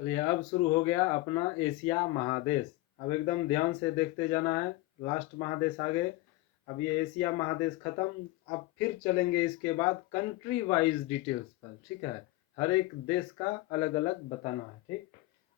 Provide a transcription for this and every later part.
चलिए अब शुरू हो गया अपना एशिया महादेश। अब एकदम ध्यान से देखते जाना है। लास्ट महादेश आ गए, अब ये एशिया महादेश खत्म। अब फिर चलेंगे इसके बाद कंट्री वाइज डिटेल्स पर, ठीक है। हर एक देश का अलग अलग बताना है, ठीक।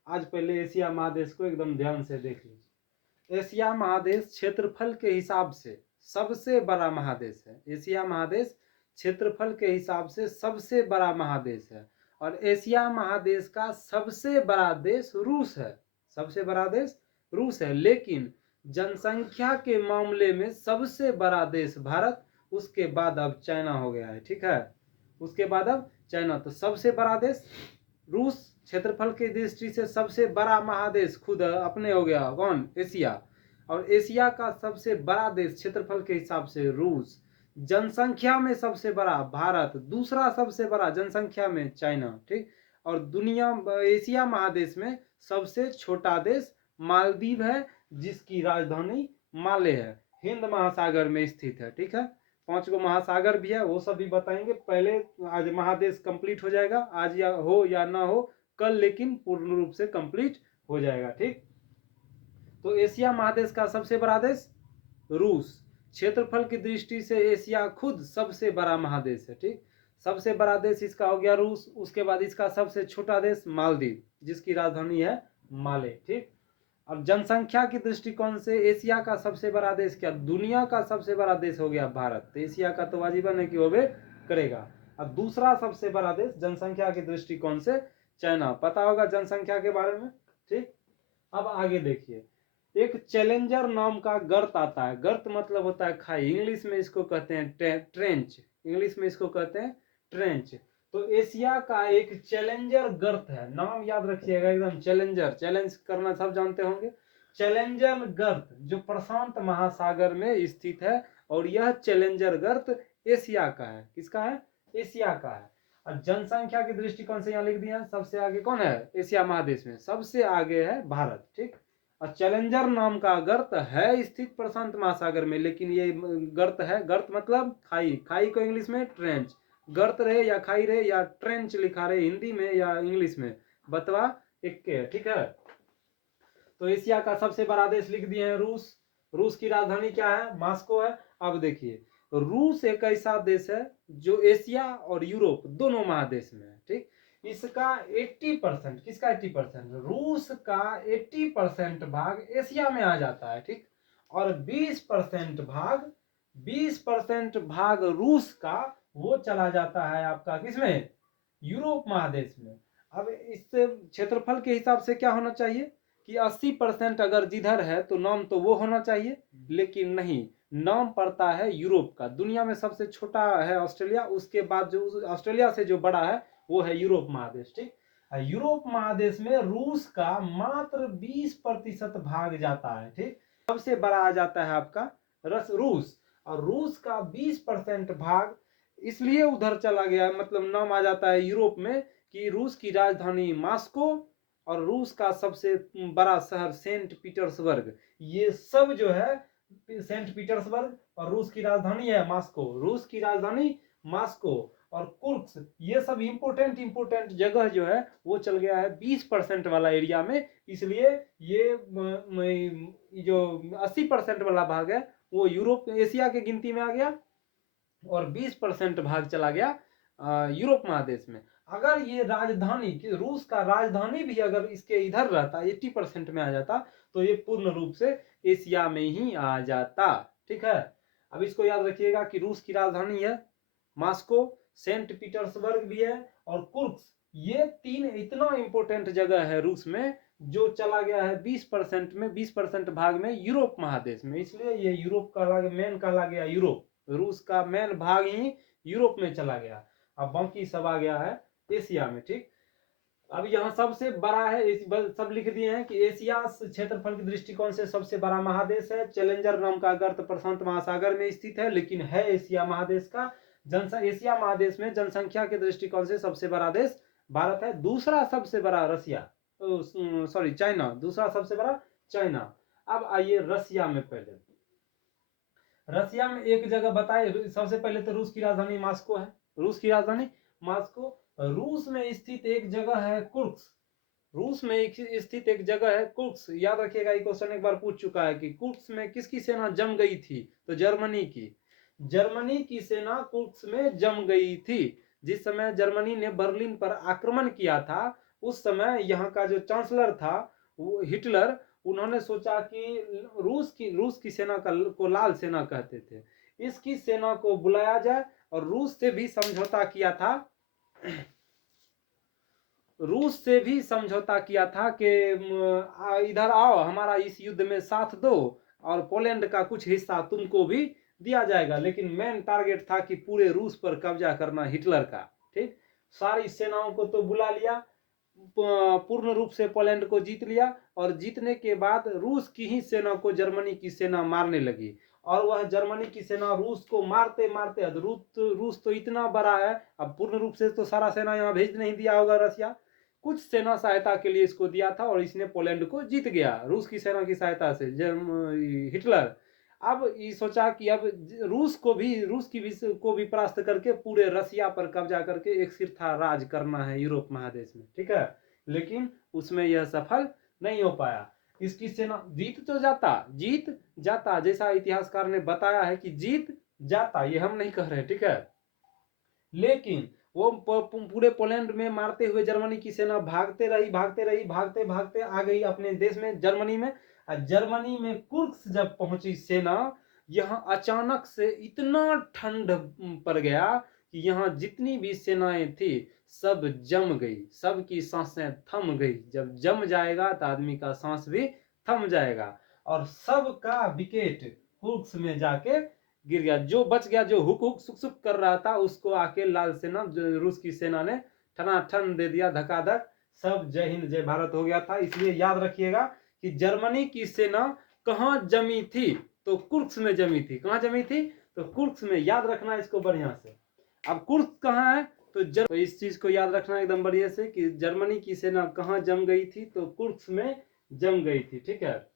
आज पहले एशिया महादेश को एकदम ध्यान से देख लीजिए। एशिया महादेश क्षेत्रफल के हिसाब से सबसे बड़ा महादेश है। एशिया महादेश क्षेत्रफल के हिसाब से सबसे बड़ा महादेश है। और एशिया महादेश का सबसे बड़ा देश रूस है। सबसे बड़ा देश रूस है, लेकिन जनसंख्या के मामले में सबसे बड़ा देश भारत, उसके बाद अब चाइना हो गया है, ठीक है। उसके बाद अब चाइना। तो सबसे बड़ा देश रूस, क्षेत्रफल की दृष्टि से सबसे बड़ा महादेश खुद अपने हो गया कौन, एशिया। और एशिया का सबसे बड़ा देश क्षेत्रफल के हिसाब से रूस, जनसंख्या में सबसे बड़ा भारत, दूसरा सबसे बड़ा जनसंख्या में चाइना, ठीक। और दुनिया एशिया महादेश में सबसे छोटा देश मालदीव है, जिसकी राजधानी माले है, हिंद महासागर में स्थित है, ठीक है। 5 गो महासागर भी है, वो सब भी बताएंगे। पहले आज महादेश कंप्लीट हो जाएगा, आज या ना हो कल, लेकिन पूर्ण रूप से कंप्लीट हो जाएगा, ठीक। तो एशिया महादेश का सबसे बड़ा देश रूस, क्षेत्रफल की दृष्टि से एशिया खुद सबसे बड़ा महादेश है, ठीक। सबसे बड़ा देश इसका हो गया रूस, उसके बाद इसका सबसे छोटा देश मालदीव, जिसकी राजधानी है माले, ठीक। और जनसंख्या की दृष्टिकोण से एशिया का सबसे बड़ा देश क्या, दुनिया का सबसे बड़ा देश हो गया भारत। तो एशिया का तो वाजिबन है कि होवे करेगा। और दूसरा सबसे बड़ा देश जनसंख्या के दृष्टिकोण से चाइना, पता होगा जनसंख्या के बारे में, ठीक। अब आगे देखिए, एक चैलेंजर नाम का गर्त आता है। गर्त मतलब होता है खाई, इंग्लिश में इसको कहते हैं ट्रेंच, इंग्लिश में इसको कहते हैं ट्रेंच। तो एशिया का एक चैलेंजर गर्त है, नाम याद रखिएगा एकदम, चैलेंजर, चैलेंज करना सब जानते होंगे। चैलेंजर गर्त जो प्रशांत महासागर में स्थित है, और यह चैलेंजर गर्त एशिया का है। किसका है, एशिया का है। और जनसंख्या के दृष्टिकोण से यहाँ लिख दिया, सबसे आगे कौन है एशिया महादेश में, सबसे आगे है भारत, ठीक। और चैलेंजर नाम का गर्त है स्थित प्रशांत महासागर में, लेकिन ये गर्त है, गर्त मतलब खाई, खाई को इंग्लिश में ट्रेंच, गर्त रहे या खाई रहे या ट्रेंच लिखा रहे हिंदी में या इंग्लिश में, बतवा एक के, ठीक है। तो एशिया का सबसे बड़ा देश लिख दिए हैं रूस, रूस की राजधानी क्या है, मॉस्को है। अब देखिए, रूस एक ऐसा देश है जो एशिया और यूरोप दोनों महादेश में है, ठीक। इसका 80%, किसका 80%, रूस का 80% भाग एशिया में आ जाता है, ठीक। और 20% भाग, 20% भाग रूस का वो चला जाता है आपका किसमें, यूरोप महादेश में। अब इस क्षेत्रफल के हिसाब से क्या होना चाहिए कि 80% अगर जिधर है तो नाम तो वो होना चाहिए, लेकिन नहीं, नाम पड़ता है यूरोप का। दुनिया में सबसे छोटा है ऑस्ट्रेलिया, उसके बाद जो ऑस्ट्रेलिया से जो बड़ा है वो है यूरोप महादेश, ठीक। यूरोप महादेश में रूस का मात्र 20% भाग जाता है, ठीक। सबसे बड़ा आ जाता है आपका रूस, और रूस का 20% भाग इसलिए उधर चला गया, मतलब नाम आ जाता है यूरोप में, कि रूस की राजधानी मॉस्को और रूस का सबसे बड़ा शहर सेंट पीटर्सबर्ग, ये सब जो है सेंट पीटर्सबर्ग, और रूस की राजधानी है मॉस्को, रूस की राजधानी मॉस्को और कुर्स्क, ये सब इंपोर्टेंट इंपोर्टेंट जगह जो है वो चल गया है 20% वाला एरिया में। इसलिए ये जो 80% वाला भाग है वो यूरोप एशिया के गिनती में आ गया, और 20% भाग चला गया यूरोप महादेश में। अगर ये राजधानी रूस का राजधानी भी अगर इसके इधर रहता, 80% में आ जाता, तो ये पूर्ण रूप से एशिया में ही आ जाता, ठीक है। अब इसको याद रखिएगा कि रूस की राजधानी है मॉस्को, सेंट पीटर्सबर्ग भी है, और कुर्स्क, ये तीन इतना इंपॉर्टेंट जगह है रूस में, जो चला गया है 20% में, 20% भाग में यूरोप महादेश में। इसलिए ये यूरोप का मेन कहला गया यूरोप, रूस का मेन भाग ही यूरोप में चला गया, अब बाकी सब आ गया है एशिया में, ठीक। अब यहाँ सबसे बड़ा है, सब लिख दिए हैं कि एशिया क्षेत्रफल के दृष्टिकोण से सबसे बड़ा महादेश है। चैलेंजर नाम का गर्त प्रशांत महासागर में स्थित है, लेकिन है एशिया महादेश का। एशिया महादेश में जनसंख्या के दृष्टिकोण से सबसे बड़ा देश भारत है, दूसरा सबसे बड़ा रसिया, सॉरी चाइना, दूसरा सबसे बड़ा चाइना। अब आइए रसिया में, पहले रसिया में एक जगह बताए, सबसे पहले तो रूस की राजधानी मॉस्को है, रूस की राजधानी मॉस्को। रूस में स्थित एक जगह है कुर्स्क, रूस में स्थित एक जगह है कुर्स्क। याद रखिएगा, ये क्वेश्चन एक बार पूछ चुका है कि कुर्स्क में किसकी सेना जम गई थी, तो जर्मनी की। जर्मनी की सेना कुर्स्क में जम गई थी। जिस समय जर्मनी ने बर्लिन पर आक्रमण किया था, उस समय यहाँ का जो चांसलर था वो हिटलर, उन्होंने सोचा कि रूस की सेना को लाल सेना कहते थे, इसकी सेना को बुलाया जाए और रूस से भी समझौता किया था। रूस से भी समझौता किया था कि इधर आओ, हमारा इस युद्ध में साथ दो और पोलैंड का कुछ हिस्सा तुमको भी दिया जाएगा। लेकिन मेन टारगेट था कि पूरे रूस पर कब्जा करना हिटलर का। ठीक, सारी सेनाओं को तो बुला लिया, पूर्ण रूप से पोलैंड को जीत लिया, और जीतने के बाद रूस की ही सेना को जर्मनी की सेना मारने लगी। और वह जर्मनी की सेना रूस को मारते मारते, रूस तो इतना बड़ा है, अब पूर्ण रूप से तो सारा सेना यहाँ भेज नहीं दिया होगा रसिया, कुछ सेना सहायता के लिए इसको दिया था और इसने पोलैंड को जीत गया रूस की सेना की सहायता से हिटलर। अब ये सोचा कि अब रूस को भी परास्त करके पूरे रसिया पर कब्जा करके एक सिरथा राज करना है यूरोप महादेश में। ठीक है, लेकिन उसमें यह सफल नहीं हो पाया। इसकी सेना जीत जाता, जैसा इतिहासकार ने बताया है कि जीत जाता, ये हम नहीं कह रहे। ठीक है, लेकिन वो पूरे पोलैंड में मारते हुए जर्मनी की सेना भागते भागते आ गई अपने देश में, जर्मनी में। जर्मनी में कुर्स्क जब पहुंची सेना, यहाँ अचानक से इतना ठंड पड़ गया कि यहाँ जितनी भी सेनाएं थी सब जम गई, सबकी सांसें थम गई। जब जम जाएगा तो आदमी का सांस भी थम जाएगा, और सबका विकेट कुर्स्क में जाके गिर गया। जो बच गया, जो हुक हुक सुक सुक कर रहा था, उसको आके लाल सेना, रूस की सेना ने ठनाठन दे दिया, धकाधक। सब जय हिंद जय भारत हो गया था। इसलिए याद रखिएगा कि जर्मनी की सेना कहाँ जमी थी, तो कुर्स्क में जमी थी। कहाँ जमी थी, तो कुर्स्क में। याद रखना इसको बढ़िया से। अब कुर्स्क कहाँ है, तो इस चीज को याद रखना एकदम बढ़िया से कि जर्मनी की सेना कहाँ जम गई थी, तो कुर्स्क में जम गई थी। ठीक है,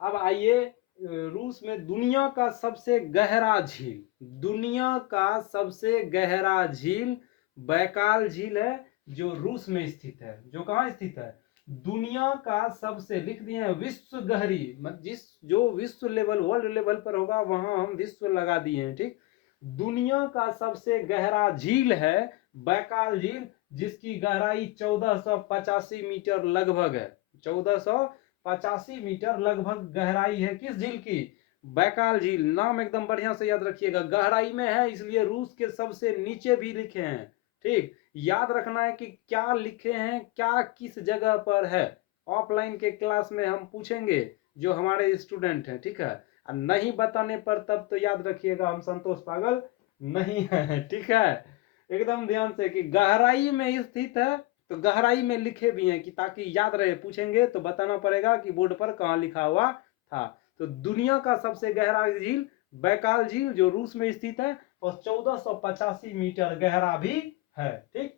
अब आइए रूस में दुनिया का सबसे गहरा झील, दुनिया का सबसे गहरा झील बैकाल झील है, जो रूस में स्थित है। जो कहाँ स्थित है, दुनिया का सबसे, लिख दिए हैं विश्व गहरी, जो विश्व लेवल, वर्ल्ड लेवल पर होगा वहां हम विश्व लगा दिए हैं। ठीक, दुनिया का सबसे गहरा झील है बैकाल झील, जिसकी गहराई 1485 मीटर लगभग है। 1485 मीटर लगभग गहराई है किस झील की, बैकाल झील। नाम एकदम बढ़िया से याद रखिएगा, गहराई में है इसलिए रूस के सबसे नीचे भी लिखे हैं। ठीक, याद रखना है कि क्या लिखे हैं, क्या किस जगह पर है। ऑफलाइन के क्लास में हम पूछेंगे जो हमारे स्टूडेंट हैं। ठीक है, और नहीं बताने पर तब तो याद रखिएगा हम संतोष पागल नहीं है। ठीक है, एकदम ध्यान से कि गहराई में स्थित है, तो गहराई में लिखे भी हैं कि ताकि याद रहे, पूछेंगे तो बताना पड़ेगा कि बोर्ड पर कहाँ लिखा हुआ था। तो दुनिया का सबसे गहरा झील बैकाल झील, जो रूस में स्थित है, और 1485 मीटर गहरा भी है। ठीक,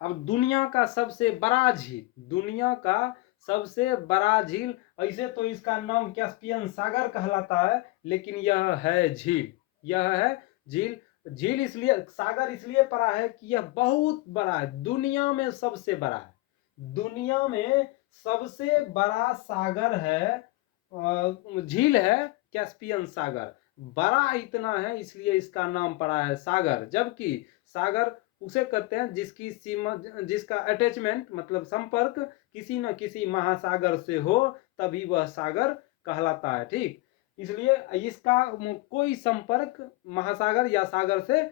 अब दुनिया का सबसे बड़ा झील, दुनिया का सबसे बड़ा झील, ऐसे तो इसका नाम कैस्पियन सागर कहलाता है, लेकिन यह है झील, यह है झील। झील इसलिए, सागर इसलिए पड़ा है कि यह बहुत बड़ा है, दुनिया में सबसे बड़ा है, दुनिया में सबसे बड़ा सागर है, झील है कैस्पियन सागर। बड़ा इतना है इसलिए इसका नाम पड़ा है सागर। जबकि सागर उसे कहते हैं जिसकी सीमा, जिसका अटैचमेंट मतलब संपर्क किसी न किसी महासागर से हो, तभी वह सागर कहलाता है। ठीक, इसलिए इसका कोई संपर्क महासागर या सागर से,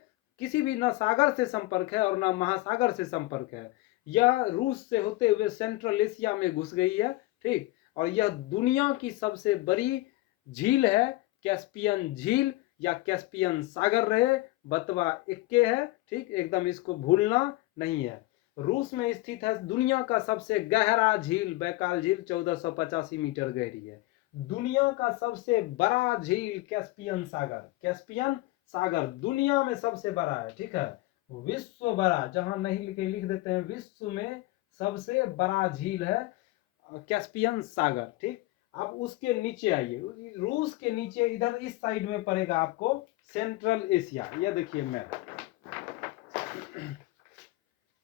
किसी भी, न सागर से संपर्क है और न महासागर से संपर्क है। यह रूस से होते हुए सेंट्रल एशिया में घुस गई है। ठीक, और यह दुनिया की सबसे बड़ी झील है, कैस्पियन झील या कैस्पियन सागर रहे, बतवा इक्के है। ठीक, एकदम इसको भूलना नहीं है। रूस में स्थित है दुनिया का सबसे गहरा झील बैकाल झील, 1485 मीटर गहरी है। दुनिया का सबसे बड़ा झील कैस्पियन सागर, कैस्पियन सागर दुनिया में सबसे बड़ा है। ठीक है, विश्व बड़ा, जहां नहीं लिखे लिख देते हैं, विश्व में सबसे बड़ा झील है कैस्पियन सागर। ठीक, अब उसके नीचे आइए, रूस के नीचे इधर इस साइड में पड़ेगा आपको सेंट्रल एशिया। ये देखिए मैप,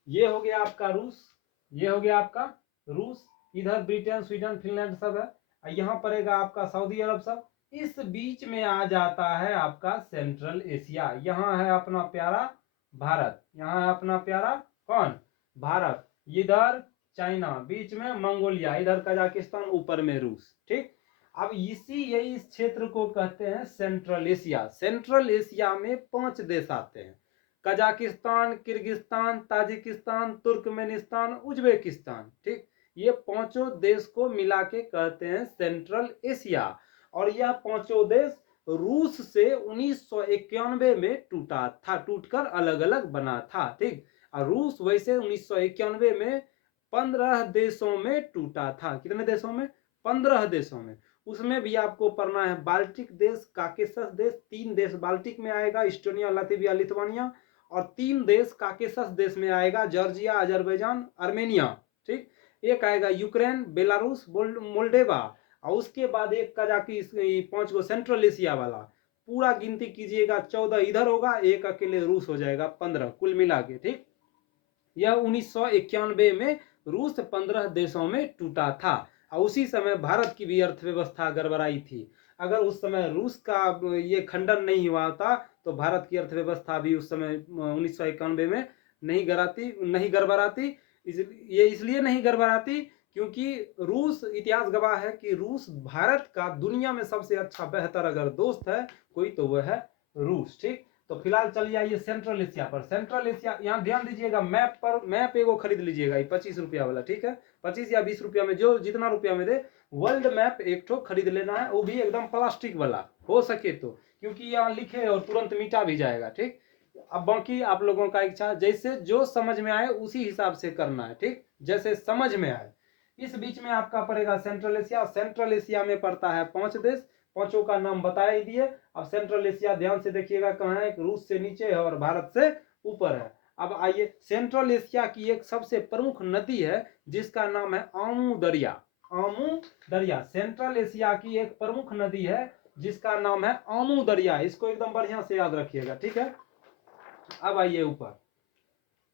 ये हो गया आपका रूस, ये हो गया आपका रूस, इधर ब्रिटेन, स्वीडन, फिनलैंड सब है, यहाँ पड़ेगा आपका सऊदी अरब सब। इस बीच में आ जाता है आपका सेंट्रल एशिया, यहाँ है अपना प्यारा भारत, यहाँ है अपना प्यारा कौन, भारत, इधर चाइना, बीच में मंगोलिया, इधर कजाकिस्तान, ऊपर में रूस। ठीक, अब यही इस क्षेत्र को कहते हैं सेंट्रल एशिया। सेंट्रल एशिया में 5 देश आते हैं, Kazakhstan, Kyrgyzstan, Tajikistan, Turkmenistan, Uzbekistan. ठीक, ये 5 देश को मिला के कहते हैं सेंट्रल एशिया। और यह 5 देश रूस से 1991 में टूटा था, टूटकर अलग अलग बना था। ठीक, और रूस वैसे 1991 में 15 देशों में टूटा था। कितने देशों में, 15 देशों में। उसमें भी आपको पढ़ना है बाल्टिक देश, काकेशस देश, 3 देश बाल्टिक में आएगा, इस्टोनिया, लातविया, लिथुआनिया, और 3 देश काकेशस देश में आएगा, जॉर्जिया, अजरबैजान, आर्मेनिया। ठीक, एक आएगा यूक्रेन, बेलारूस, मोल्डोवा, और उसके बाद एक कजाकी, 5 गो सेंट्रल एशिया वाला। पूरा गिनती कीजिएगा 14 इधर होगा, एक अकेले रूस हो जाएगा 15 कुल मिला के। ठीक, यह 1991 में रूस 15 देशों में टूटा था, और उसी समय भारत की भी अर्थव्यवस्था गड़बड़ाई थी। अगर उस समय रूस का ये खंडन नहीं हुआ था तो भारत की अर्थव्यवस्था भी उस समय 1991 में नहीं गड़बड़ाती। ये इसलिए नहीं गड़बड़ाती क्योंकि रूस, इतिहास गवाह है कि रूस भारत का दुनिया में सबसे अच्छा बेहतर अगर दोस्त है कोई तो वह है रूस। ठीक, तो फिलहाल चलिए आइए सेंट्रल एशिया पर। सेंट्रल एशिया, यहाँ ध्यान दीजिएगा मैप पर, मैप एगो खरीद लीजिएगा 25 रुपया वाला। ठीक है, 25 या 20 रुपया में, जो जितना रुपया में दे, वर्ल्ड मैप एक ठो खरीद लेना है, वो भी एकदम प्लास्टिक वाला हो सके तो, क्योंकि यहाँ लिखे और तुरंत मिटा भी जाएगा। ठीक, अब बाकी आप लोगों का इच्छा, जैसे जो समझ में आए उसी हिसाब से करना है। ठीक, जैसे समझ में आए। इस बीच में आपका पड़ेगा सेंट्रल एशिया। सेंट्रल एशिया में पड़ता है 5 देश, 5 का नाम बता ही दिए। अब सेंट्रल एशिया ध्यान से देखिएगा कहाँ है, रूस से नीचे है और भारत से ऊपर है। अब आइए, सेंट्रल एशिया की एक सबसे प्रमुख नदी है जिसका नाम है आमू दरिया। आमू दरिया सेंट्रल एशिया की एक प्रमुख नदी है जिसका नाम है आमू दरिया। इसको एकदम बढ़िया से याद रखिएगा। ठीक है, अब आइए ऊपर,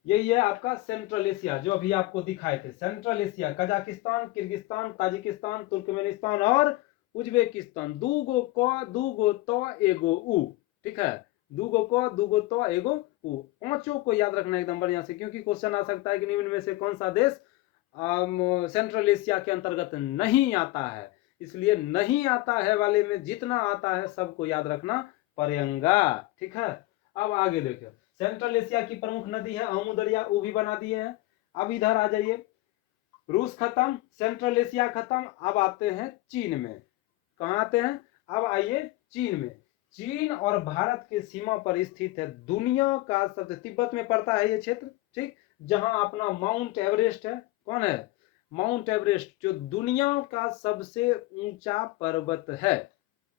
यही है आपका सेंट्रल एशिया जो अभी आपको दिखाए थे। Central Asia Kazakhstan, Kyrgyzstan, Tajikistan, Turkmenistan और उज्बेकिस्तान। दूगो क, दूगो त, एगो उ। ठीक है, दूगो क, दूगो त, एगो उ। 5 को याद रखना एकदम बढ़िया से, क्योंकि क्वेश्चन आ सकता है कि निम्न में से कौन सा देश सेंट्रल एशिया के अंतर्गत नहीं आता है। इसलिए नहीं आता है वाले में जितना आता है सबको याद रखना पड़ेगा। ठीक है, अब आगे देखो, सेंट्रल एशिया की प्रमुख नदी है आमू दरिया, वो भी बना दिए हैं। अब इधर आ जाइए, रूस खत्म, सेंट्रल एशिया खत्म, अब आते हैं चीन में। कहाँ आते हैं, अब आइए चीन में। चीन और भारत के सीमा पर स्थित है दुनिया का सबसे, तिब्बत में पड़ता है ये क्षेत्र। ठीक, जहां अपना माउंट एवरेस्ट है। कौन है, माउंट एवरेस्ट, जो दुनिया का सबसे ऊंचा पर्वत है।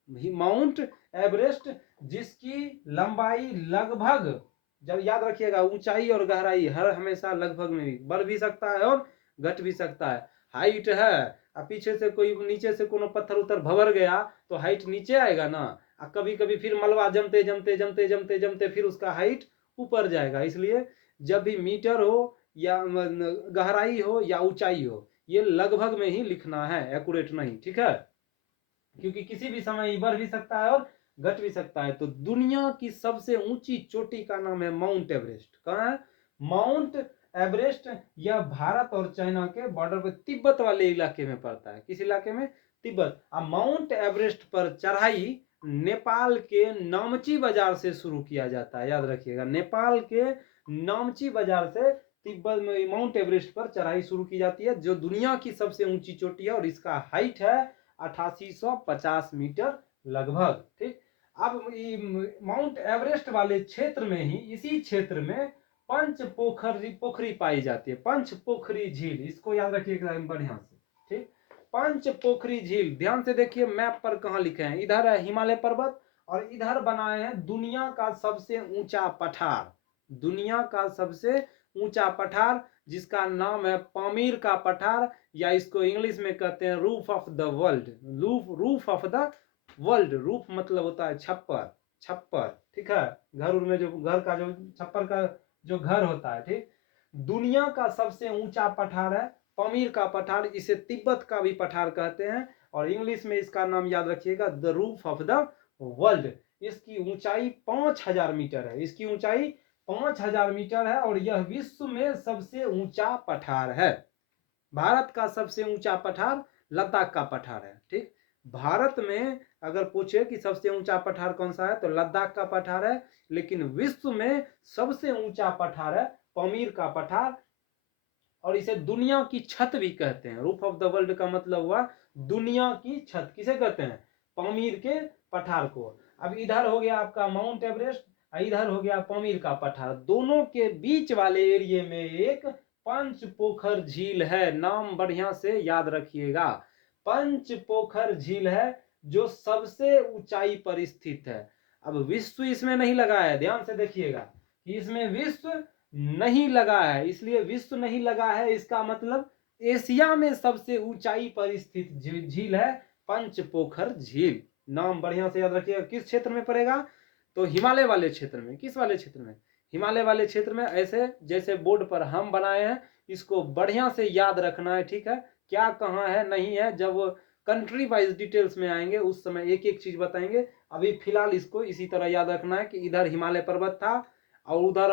माउंट एवरेस्ट, जिसकी लंबाई लगभग, जब याद रखिएगा ऊंचाई और गहराई हर हमेशा लगभग में भी बढ़ भी सकता है और घट भी सकता है। हाइट है, अब पीछे से कोई नीचे से कोनो पत्थर उतर भवर गया तो हाइट नीचे आएगा ना, और कभी कभी फिर मलबा जमते जमते जमते जमते जमते फिर उसका हाइट ऊपर जाएगा। इसलिए जब भी मीटर हो या गहराई हो या ऊंचाई हो, ये लगभग में ही लिखना है, एक्यूरेट नहीं। ठीक है, क्योंकि किसी भी समय ये बढ़ भी सकता है और घट भी सकता है। तो दुनिया की सबसे ऊंची चोटी का नाम है माउंट एवरेस्ट। कहाँ है, माउंट एवरेस्ट। यह भारत और चाइना के बॉर्डर पर तिब्बत वाले इलाके में पड़ता है। किस इलाके में, तिब्बत। अब माउंट एवरेस्ट पर चढ़ाई नेपाल के नामची बाजार से शुरू किया जाता है। याद रखिएगा, नेपाल के नामची बाजार से तिब्बत में माउंट एवरेस्ट पर चढ़ाई शुरू की जाती है, जो दुनिया की सबसे ऊंची चोटी है और इसका हाइट है 8850 मीटर लगभग। ठीक, अब माउंट एवरेस्ट वाले क्षेत्र में ही, इसी क्षेत्र में पंच पोखरी पाई जाती है। पंच पोखरी झील, इसको याद रखिएगा बढ़िया से। ठीक, पंच पोखरी झील, ध्यान से देखिए मैप पर कहाँ लिखे हैं। इधर है हिमालय पर्वत और इधर बनाए हैं दुनिया का सबसे ऊंचा पठार। दुनिया का सबसे ऊंचा पठार जिसका नाम है पामीर का पठार, या इसको इंग्लिश में कहते हैं roof of the world. Roof of the world, roof मतलब होता है छप्पर, छप्पर। ठीक है, घर में जो घर का जो छप्पर का जो घर होता है। ठीक, दुनिया का सबसे ऊंचा पठार है पामीर का पठार, इसे तिब्बत का भी पठार कहते हैं, और इंग्लिश में इसका नाम याद रखिएगा the roof of the world. इसकी ऊंचाई 5000 मीटर है, इसकी ऊंचाई 5000 मीटर है, और यह विश्व में सबसे ऊंचा पठार है। भारत का सबसे ऊंचा पठार लद्दाख का पठार है। ठीक, भारत में अगर पूछे कि सबसे ऊंचा पठार कौन सा है तो लद्दाख का पठार है, लेकिन विश्व में सबसे ऊंचा पठार है पामीर का पठार, और इसे दुनिया की छत भी कहते हैं। रूफ ऑफ द वर्ल्ड का मतलब हुआ दुनिया की छत, किसे कहते हैं? पामीर के पठार को। अब इधर हो गया आपका माउंट एवरेस्ट, इधर हो गया पामीर का पठार, दोनों के बीच वाले एरिया में एक पंच पोखर झील है, नाम बढ़िया से याद रखिएगा। पंच पोखर झील है जो सबसे ऊंचाई पर स्थित है। अब विश्व इसमें नहीं लगा है, ध्यान से देखिएगा कि इसमें विश्व नहीं लगा है, इसलिए विश्व नहीं लगा है इसका मतलब एशिया में सबसे ऊंचाई पर स्थित झील है पंच पोखर झील। नाम बढ़िया से याद रखिएगा। किस क्षेत्र में पड़ेगा? तो हिमालय वाले क्षेत्र में। किस वाले क्षेत्र में? हिमालय वाले क्षेत्र में। ऐसे जैसे बोर्ड पर हम बनाए हैं, इसको बढ़िया से याद रखना है, ठीक है? क्या कहाँ है नहीं है, जब कंट्री वाइज डिटेल्स में आएंगे उस समय एक एक चीज बताएंगे। अभी फिलहाल इसको इसी तरह याद रखना है कि इधर हिमालय पर्वत था, और उधर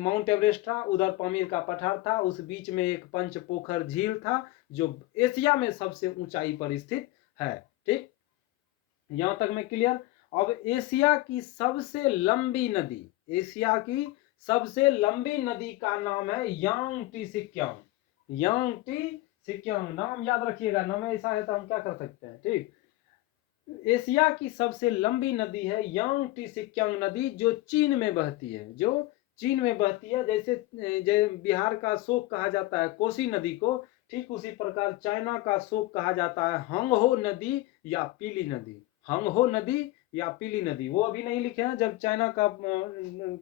माउंट एवरेस्ट था, उधर पामीर का पठार था, उस बीच में एक पंच पोखर झील था जो एशिया में सबसे ऊंचाई पर स्थित है। ठीक, यहां तक में क्लियर। अब एशिया की सबसे लंबी नदी, एशिया की सबसे लंबी नदी का नाम है यांगटी सिक्यांग। यांगटी सिक्यांग नाम याद रखिएगा, नाम ऐसा है तो हम क्या कर सकते हैं। ठीक, एशिया की सबसे लंबी नदी है यांगटी सिक्यांग नदी, जो चीन में बहती है, जो चीन में बहती है। जैसे बिहार का शोक कहा जाता है कोसी नदी को, ठीक उसी प्रकार चाइना का शोक कहा जाता है हंगहो नदी या पीली नदी। हंगहो नदी या पीली नदी, वो अभी नहीं लिखे हैं, जब चाइना का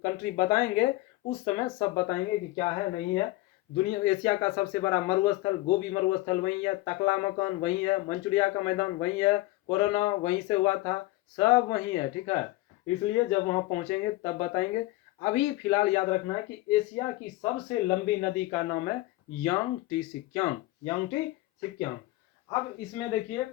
कंट्री बताएंगे उस समय सब बताएंगे कि क्या है नहीं है। दुनिया एशिया का सबसे बड़ा मरुस्थल गोबी मरुस्थल वही है, तकलामकन वही है, मंचूरिया का मैदान वही है, कोरोना वहीं से हुआ था, सब वही है। ठीक है, इसलिए जब वहां पहुंचेंगे तब बताएंगे। अभी फिलहाल याद रखना है कि एशिया की सबसे लंबी नदी का नाम है यांगटी सिक्यांग। यांगटी सिक्यांग। अब इसमें देखिए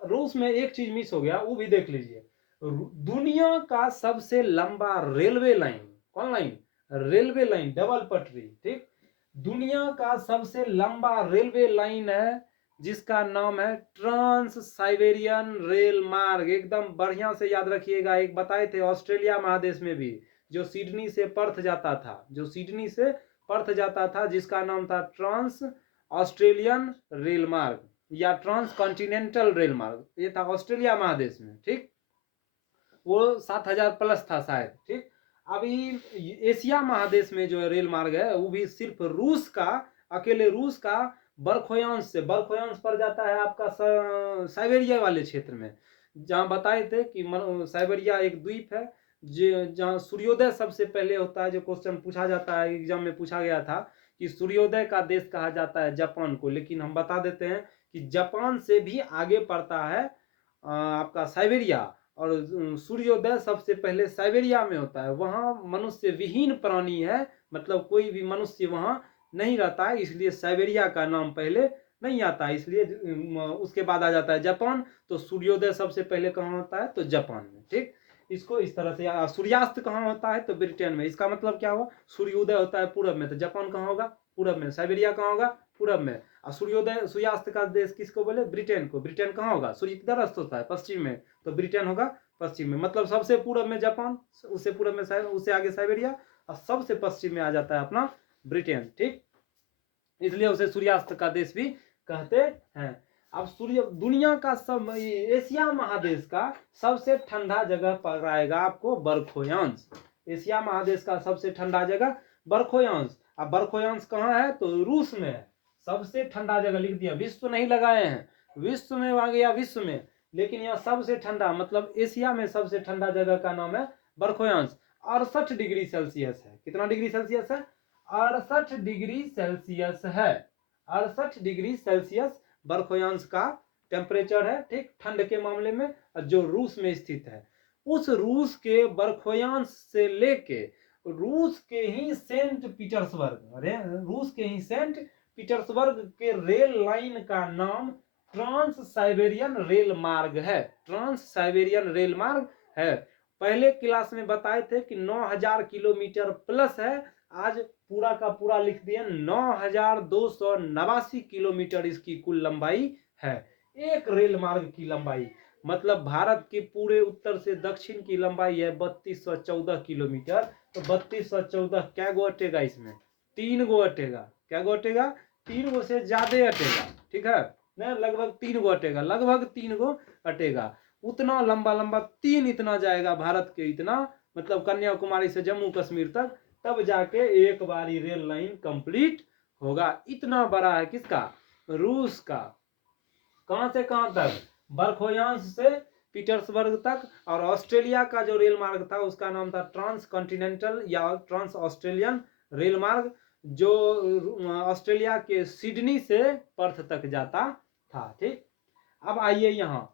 रूस में एक चीज मिस हो गया, वो भी देख लीजिए। दुनिया का सबसे लंबा रेलवे लाइन, कौन लाइन? रेलवे लाइन, डबल पटरी। ठीक, दुनिया का सबसे लंबा रेलवे लाइन है जिसका नाम है ट्रांस साइबेरियन रेल मार्ग। एकदम बढ़िया से याद रखिएगा। एक बताए थे ऑस्ट्रेलिया महादेश में भी, जो सिडनी से पर्थ जाता था, जो सिडनी से पर्थ जाता था, जिसका नाम था ट्रांस ऑस्ट्रेलियन रेल मार्ग या ट्रांस कॉन्टिनेंटल रेल मार्ग। ये था ऑस्ट्रेलिया महादेश में। ठीक, वो 7000 प्लस था शायद। ठीक, अभी एशिया महादेश में जो रेल मार्ग है वो भी सिर्फ रूस का, अकेले रूस का बर्खोयांश से, बर्खोयांश पर जाता है आपका साइबेरिया वाले क्षेत्र में। जहां बताए थे कि साइबेरिया एक द्वीप है जहां सूर्योदय सबसे पहले होता है। जो क्वेश्चन पूछा जाता है एग्जाम में, पूछा गया था कि सूर्योदय का देश कहा जाता है जापान को, लेकिन हम बता देते हैं कि जापान से भी आगे पड़ता है आपका साइबेरिया, और सूर्योदय सबसे पहले साइबेरिया में होता है। वहां मनुष्य विहीन प्राणी है, मतलब कोई भी मनुष्य वहां नहीं रहता है, इसलिए साइबेरिया का नाम पहले नहीं आता है, इसलिए उसके बाद आ जाता है जापान। तो सूर्योदय सबसे पहले कहाँ होता है? तो जापान में। ठीक, इसको इस तरह से। सूर्यास्त कहाँ होता है? तो ब्रिटेन में। इसका मतलब क्या हुआ? सूर्योदय होता है पूरब में, तो जापान कहाँ होगा? पूरब में। साइबेरिया कहाँ होगा? पूरब में। और सूर्योदय सूर्यास्त का देश किसको बोले? ब्रिटेन को। ब्रिटेन कहाँ होगा? सूर्य किधर अस्त होता है? पश्चिम में, तो ब्रिटेन होगा पश्चिम में। मतलब सबसे पूरब में जापान, उससे पूरब में उससे आगे साइबेरिया, और सबसे पश्चिम में आ जाता है अपना ब्रिटेन। ठीक, इसलिए उसे सूर्यास्त का देश भी कहते हैं। अब सूर्य दुनिया का सब एशिया महादेश का सबसे ठंडा जगह पकड़ाएगा आपको बर्खोयांश। एशिया महादेश का सबसे ठंडा जगह बर्खोयांश। अब बर्खोयांश कहाँ है? तो रूस में है। सबसे ठंडा जगह लिख दिया, विश्व नहीं लगाए हैं, विश्व में आ गया विश्व में, लेकिन यहाँ सबसे ठंडा मतलब एशिया में सबसे ठंडा जगह का नाम है बर्खोयांश। 68 डिग्री सेल्सियस है। कितना डिग्री सेल्सियस है? 68 डिग्री सेल्सियस है। 68 डिग्री सेल्सियस बर्खोयांश का टेम्परेचर है। ठीक, ठंड के मामले में, जो रूस में स्थित है। उस रूस के बर्खोयांश से लेके रूस के ही सेंट पीटर्सबर्ग, अरे रूस के ही सेंट पीटर्सबर्ग के रेल लाइन का नाम ट्रांस साइबेरियन रेल मार्ग है। ट्रांस साइबेरियन रेल मार्ग है। पहले क्लास में बताए थे कि 9000 किलोमीटर प्लस है, आज पूरा का पूरा लिख दिए 9289 किलोमीटर इसकी कुल लंबाई है। एक रेल मार्ग की लंबाई, मतलब भारत के पूरे उत्तर से दक्षिण की लंबाई है 3214 किलोमीटर। तो 3214 क्या गो अटेगा इसमें? 3 गो अटेगा। क्या गो अटेगा? 3 गो से ज्यादा अटेगा, ठीक है ना, लगभग 3 गो अटेगा, लगभग 3 गो अटेगा। उतना लंबा लंबा 3 इतना जाएगा भारत के, इतना मतलब कन्याकुमारी से जम्मू कश्मीर तक, तब जाके एक बारी रेल लाइन कंप्लीट होगा। इतना बड़ा है किसका? रूस का। कहां से कहां तक? बरखोयांश से पीटर्सबर्ग तक। और ऑस्ट्रेलिया का जो रेल मार्ग था उसका नाम था ट्रांस कॉन्टिनेंटल या ट्रांस ऑस्ट्रेलियन रेल मार्ग, जो ऑस्ट्रेलिया के सिडनी से पर्थ तक जाता था। ठीक, अब आइए यहाँ,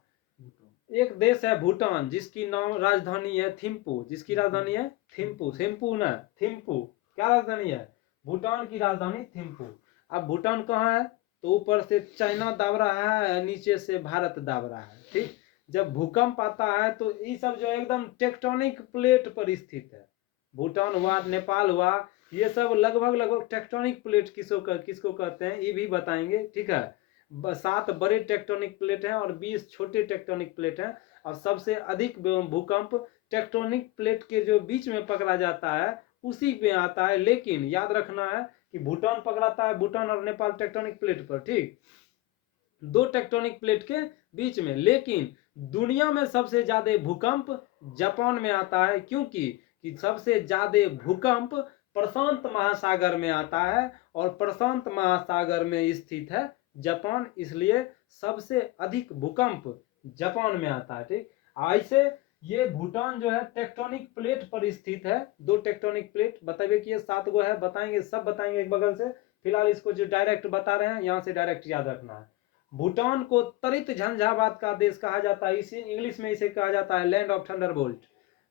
एक देश है भूटान, जिसकी नाम राजधानी है थिम्पू। जिसकी राजधानी है थिम्पू, थिम्पू ना थिम्पू। क्या राजधानी है? भूटान की राजधानी थिम्पू। अब भूटान कहाँ है? तो ऊपर से चाइना दाब रहा है, नीचे से भारत दाब रहा है। ठीक, जब भूकंप आता है तो ये सब जो एकदम टेक्टोनिक प्लेट पर स्थित है। भूटान हुआ, नेपाल हुआ, ये सब लगभग लगभग टेक्टोनिक प्लेट किसको कहते हैं ये भी बताएंगे। ठीक है, 7 बड़े टेक्टोनिक प्लेट हैं और 20 छोटे टेक्टोनिक प्लेट हैं। और सबसे अधिक भूकंप टेक्टोनिक प्लेट के जो बीच में पकड़ा जाता है उसी पे आता है। लेकिन याद रखना है कि भूटान पकड़ाता है, भूटान और नेपाल टेक्टोनिक प्लेट पर, ठीक, 2 टेक्टोनिक प्लेट के बीच में। लेकिन दुनिया में सबसे ज्यादा भूकंप जापान में आता है, क्योंकि कि सबसे ज्यादा भूकंप प्रशांत महासागर में आता है और प्रशांत महासागर में स्थित है जापान, इसलिए सबसे अधिक भूकंप जापान में आता है। ठीक, ऐसे ये भूटान जो है टेक्टोनिक प्लेट पर स्थित है। 2 टेक्टोनिक प्लेट बताइए कि ये 7 गो है, बताएंगे, सब बताएंगे एक बगल से। फिलहाल इसको जो डायरेक्ट बता रहे हैं यहाँ से डायरेक्ट याद रखना है। भूटान को तरित झंझावात का देश कहा जाता है, इसे इंग्लिश में इसे कहा जाता है land of Thunderbolt.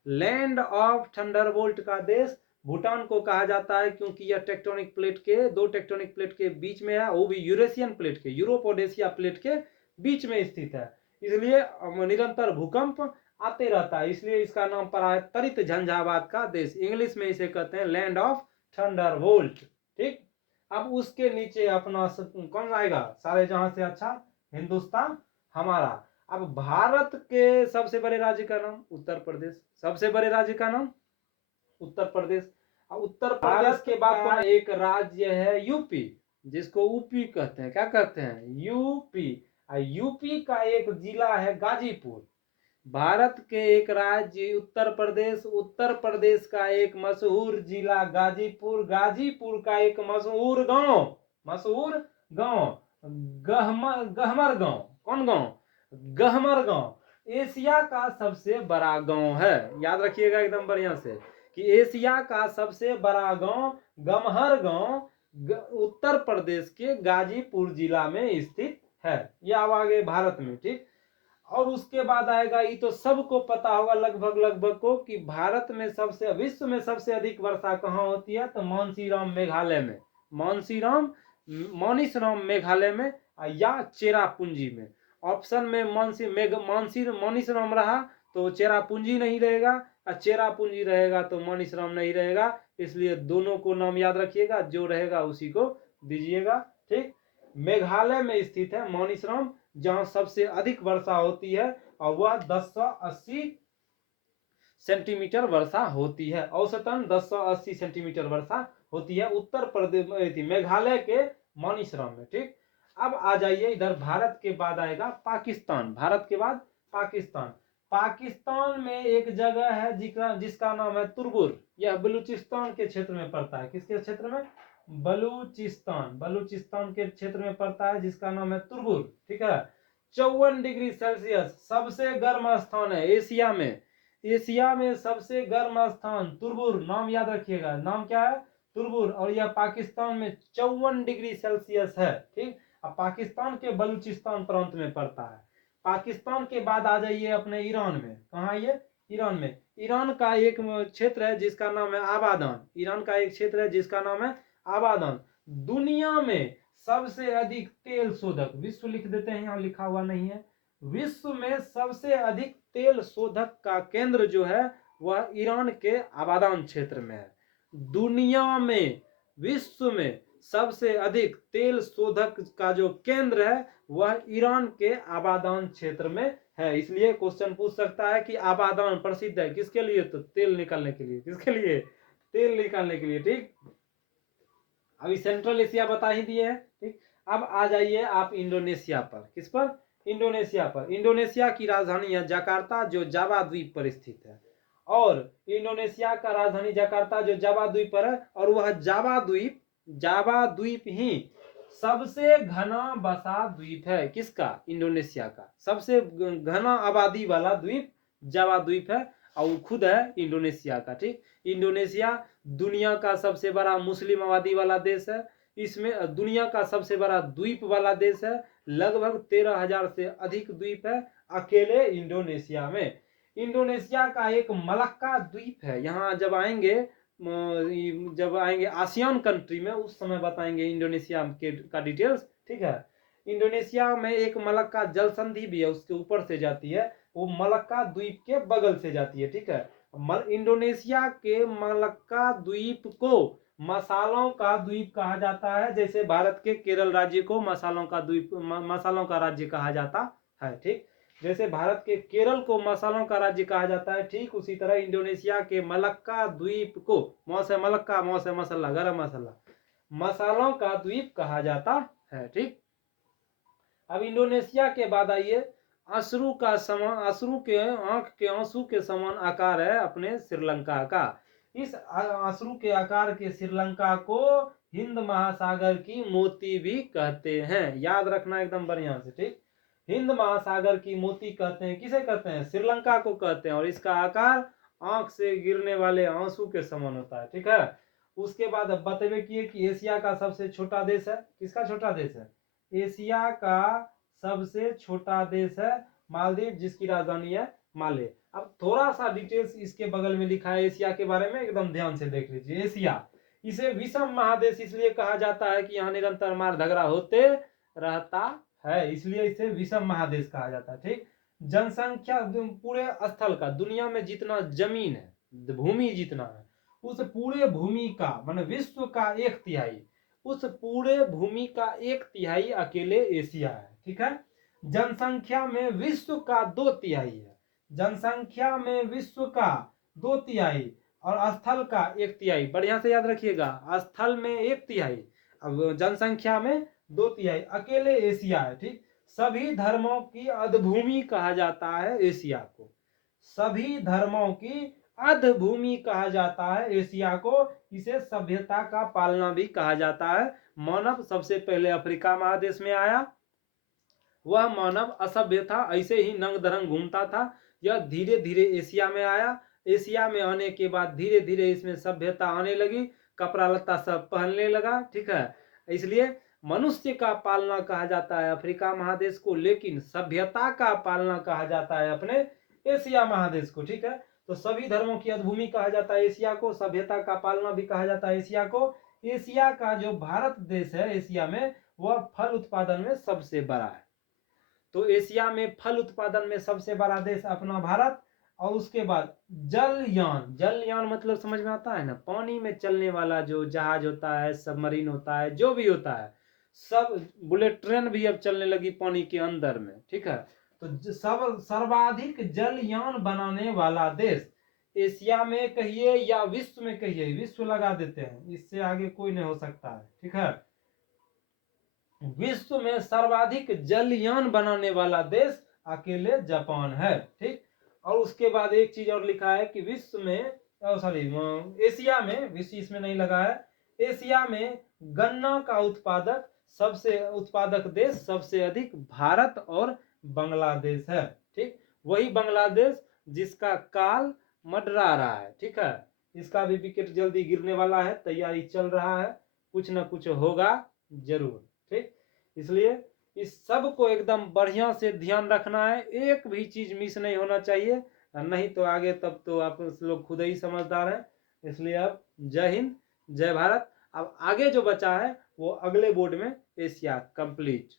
Land of Thunderbolt का देश भूटान को कहा जाता है, क्योंकि यह टेक्टोनिक प्लेट के 2 टेक्टोनिक प्लेट के बीच में है, वो भी यूरेशियन प्लेट के, यूरोप और एशिया प्लेट के बीच में स्थित है। इसलिए निरंतर भूकंप आते रहता है, इसलिए इसका नाम पड़ा है तरित झंझावात का देश। इंग्लिश में इसे कहते हैं लैंड ऑफ थंडरबोल्ट। ठीक, अब उसके नीचे अपना कौन आएगा? सारे जहां से अच्छा हिंदुस्तान हमारा। अब भारत के सबसे बड़े राज्य का नाम उत्तर प्रदेश। सबसे बड़े राज्य का नाम उत्तर प्रदेश। उत्तर प्रदेश के बाद एक राज्य है यूपी, जिसको यूपी कहते हैं। क्या कहते हैं? यूपी। यूपी का एक जिला है गाजीपुर। भारत के एक राज्य उत्तर प्रदेश, उत्तर प्रदेश का एक मशहूर जिला गाजीपुर, गाजीपुर का एक मशहूर गांव, मशहूर गांव गहमर गांव। कौन गांव? गहमर गांव एशिया का सबसे बड़ा गांव है। याद रखिएगा एकदम बढ़िया से कि एशिया का सबसे बड़ा गांव गमहर गांव उत्तर प्रदेश के गाजीपुर जिला में स्थित है। यह अब आगे भारत में। ठीक, और उसके बाद आएगा, ये तो सबको पता होगा लगभग लगभग को, कि भारत में सबसे, विश्व में सबसे अधिक वर्षा कहाँ होती है? तो मानसीराम मेघालय में, मौनीसराम मेघालय में या चेरापूंजी में। ऑप्शन में मौनीसराम रहा तो चेरापूंजी नहीं रहेगा, और चेरापूंजी रहेगा तो मौनीसराम नहीं रहेगा। इसलिए दोनों को नाम याद रखिएगा, जो रहेगा उसी को दीजिएगा। ठीक, मेघालय में स्थित है मौनीसराम, जहां सबसे अधिक वर्षा होती है, और वह 1080 सेंटीमीटर वर्षा होती है। औसतन 1080 सेंटीमीटर वर्षा होती है उत्तर प्रदेश मेघालय के मौनीसराम में। ठीक, अब आ जाइए इधर, भारत के बाद आएगा पाकिस्तान। भारत के बाद पाकिस्तान। पाकिस्तान में एक जगह है जिसका नाम है तुर्बुर। यह बलूचिस्तान के क्षेत्र में पड़ता है। किसके क्षेत्र में? बलूचिस्तान, बलूचिस्तान के क्षेत्र में पड़ता है, जिसका नाम है तुर्बुर। ठीक है, 54 डिग्री सेल्सियस सबसे गर्म स्थान है एशिया में। एशिया में सबसे गर्म स्थान तुर्बुर, नाम याद रखिएगा, नाम क्या है? तुर्बुर। और यह पाकिस्तान में 54 डिग्री सेल्सियस है। ठीक, अब पाकिस्तान के बलूचिस्तान प्रांत में पड़ता है। पाकिस्तान के बाद आ जाइए अपने ईरान में। कहाँ? ये ईरान में। ईरान का एक क्षेत्र है जिसका नाम है आबादान। ईरान का एक क्षेत्र है जिसका नाम है आबादान। दुनिया में सबसे अधिक तेल शोधक, विश्व लिख देते हैं, यहाँ लिखा हुआ नहीं है, विश्व में सबसे अधिक तेल शोधक का केंद्र जो है वह ईरान के आबादान क्षेत्र में है। दुनिया में, विश्व में सबसे अधिक तेल शोधक का जो केंद्र है वह ईरान के आबादान क्षेत्र में है। इसलिए क्वेश्चन पूछ सकता है कि आबादान प्रसिद्ध है किसके लिए? तो तेल निकालने के लिए। किसके लिए? तेल निकालने के लिए। ठीक, अभी सेंट्रल एशिया बता ही दिए हैं। ठीक, अब आ जाइए आप इंडोनेशिया पर। किस पर? इंडोनेशिया पर। इंडोनेशिया की राजधानी है जकार्ता, जो जावा द्वीप पर स्थित है। और इंडोनेशिया का राजधानी जकार्ता जो जावा द्वीप पर है, और वह जावा द्वीप ही सबसे घना बसा द्वीप है। किसका? इंडोनेशिया का सबसे घना आबादी वाला द्वीप जावा द्वीप है, और वो खुद है इंडोनेशिया का। ठीक, इंडोनेशिया दुनिया का सबसे बड़ा मुस्लिम आबादी वाला देश है। इसमें दुनिया का सबसे बड़ा द्वीप वाला देश है। लगभग 13,000 से अधिक द्वीप है अकेले इंडोनेशिया में। इंडोनेशिया का एक मलक्का द्वीप है। यहाँ जब आएंगे आसियान कंट्री में, उस समय बताएंगे इंडोनेशिया के का डिटेल्स। ठीक है, इंडोनेशिया में एक मलक्का जल संधि भी है, उसके ऊपर से जाती है, वो मलक्का द्वीप के बगल से जाती है। ठीक है, इंडोनेशिया के मलक्का द्वीप को मसालों का द्वीप कहा जाता है, जैसे भारत के केरल राज्य को मसालों का द्वीप, मसालों का राज्य कहा जाता है। ठीक, जैसे भारत के केरल को मसालों का राज्य कहा जाता है, ठीक उसी तरह इंडोनेशिया के मलक्का द्वीप को, मौसे मलक्का, मौसे मसाला, गरम मसाला, मसालों का द्वीप कहा जाता है। ठीक, अब इंडोनेशिया के बाद आइए, अश्रु का समान, अश्रु के आंख के आंसू के समान आकार है अपने श्रीलंका का। इस अश्रु के आकार के श्रीलंका को हिंद महासागर की मोती भी कहते हैं। याद रखना एकदम बढ़िया से। ठीक, हिंद महासागर की मोती कहते हैं। किसे कहते हैं? श्रीलंका को कहते हैं। और इसका आकार आंख से गिरने वाले आंसू के समान होता है। ठीक है, उसके बाद अब बतवे किए कि एशिया का सबसे छोटा देश है। किसका छोटा देश है? एशिया का सबसे छोटा देश है मालदीव, जिसकी राजधानी है माले। अब थोड़ा सा डिटेल्स इसके बगल में लिखा है एशिया के बारे में, एकदम ध्यान से देख लीजिए। एशिया, इसे विषम महादेश इसलिए कहा जाता है कि यहाँ निरंतर मार झगड़ा होते रहता है, इसलिए इसे विषम महादेश कहा जाता है। ठीक, जनसंख्या पूरे स्थल का, दुनिया में जितना जमीन है, भूमि जितना है, उस पूरे भूमि का, माने विश्व का 1/3, उस पूरे भूमि का 1/3 अकेले एशिया है। ठीक है, जनसंख्या में विश्व का 2/3 है। जनसंख्या में विश्व का 2/3 और स्थल का 1/3। बढ़िया से याद रखिएगा, स्थल में 1/3, अब जनसंख्या में 2/3 अकेले एशिया है। ठीक, सभी धर्मों की अधभूमि कहा जाता है एशिया को। सभी धर्मों की अधभूमि कहा जाता है एशिया को। इसे सभ्यता का पालना भी कहा जाता है। मानव सबसे पहले अफ्रीका महादेश में आया, वह मानव असभ्य था, ऐसे ही नंग दरंग घूमता था। यह धीरे धीरे एशिया में आया। एशिया में आने के बाद धीरे धीरे इसमें सभ्यता आने लगी, कपड़ा लत्ता सब पहनने लगा। ठीक है, इसलिए मनुष्य का पालना कहा जाता है अफ्रीका महादेश को, लेकिन सभ्यता का पालना कहा जाता है अपने एशिया महादेश को। ठीक है, तो सभी धर्मों की अधभूमि कहा जाता है एशिया को, सभ्यता का पालना भी कहा जाता है एशिया को। एशिया का जो भारत देश है एशिया में, वह फल उत्पादन में सबसे बड़ा है। तो एशिया में फल उत्पादन में सबसे बड़ा देश अपना भारत। और उसके बाद जलयान, जलयान मतलब समझ में आता है ना, पानी में चलने वाला जो जहाज होता है, सबमरीन होता है, जो भी होता है, सब, बुलेट ट्रेन भी अब चलने लगी पानी के अंदर में। ठीक है, तो सब सर्वाधिक जलयान बनाने वाला देश एशिया में कहिए या विश्व में कहिए, विश्व लगा देते हैं, इससे आगे कोई नहीं हो सकता है। ठीक है, विश्व में सर्वाधिक जलयान बनाने वाला देश अकेले जापान है। ठीक, और उसके बाद एक चीज और लिखा है कि विश्व में, सॉरी, एशिया में, विश्व इसमें नहीं लगा है, एशिया में गन्ना का उत्पादक देश सबसे अधिक भारत और बांग्लादेश है। ठीक, वही बांग्लादेश जिसका काल मंडरा रहा है। ठीक है, इसका भी विकेट जल्दी गिरने वाला है, तैयारी चल रहा है, कुछ ना कुछ होगा जरूर। ठीक, इसलिए इस सब को एकदम बढ़िया से ध्यान रखना है, एक भी चीज मिस नहीं होना चाहिए। नहीं तो आगे तब तो आप लोग खुद ही समझदार हैं। इसलिए अब जय हिंद, जय भारत। अब आगे जो बचा है वो अगले बोर्ड में एशिया कंप्लीट।